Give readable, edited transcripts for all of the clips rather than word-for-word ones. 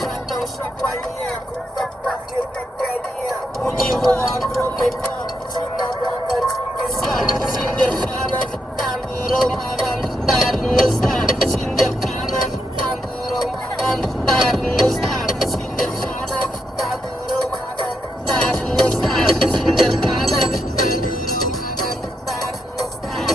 братан шапане, круто пахнет на горе. У него огромный план, Динамода Чингисхан. Синдерхана тандырылмаған тарыңыздан, Синдерхана тандырылмаған тарыңыздан, Синдерхана тандырылмаған тарыңыздан, Синдерхана тандырылмаған тарыңыздан.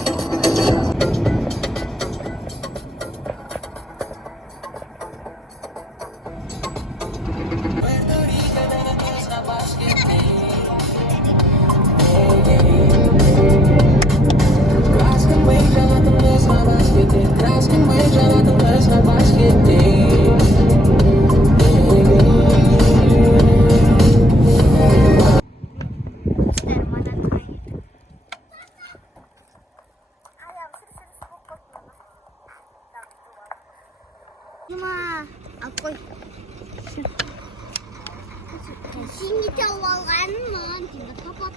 Қой. Сен не тауып алғанмын, енді тапап.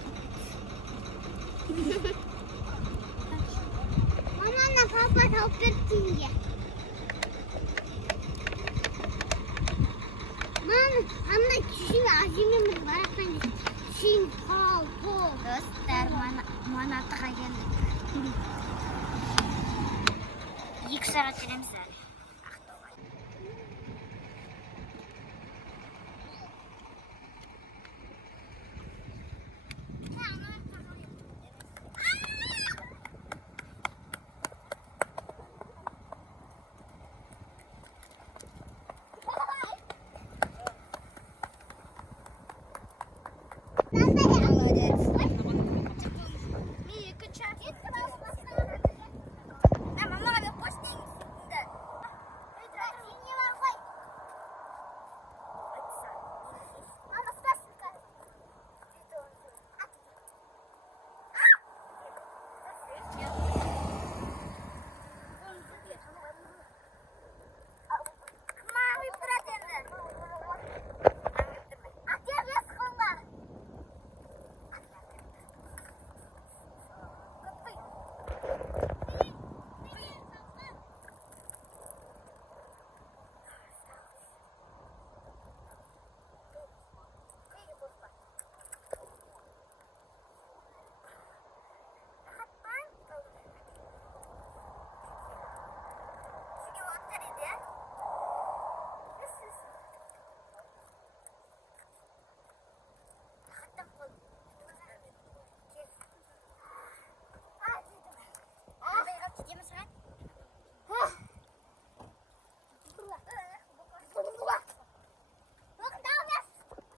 Мамана папа тауып берді теңге. Мама, андай кішін азимеміз барақтан сен қал, қол. Достар, манатыға келдік. 2 сағат жүреміз.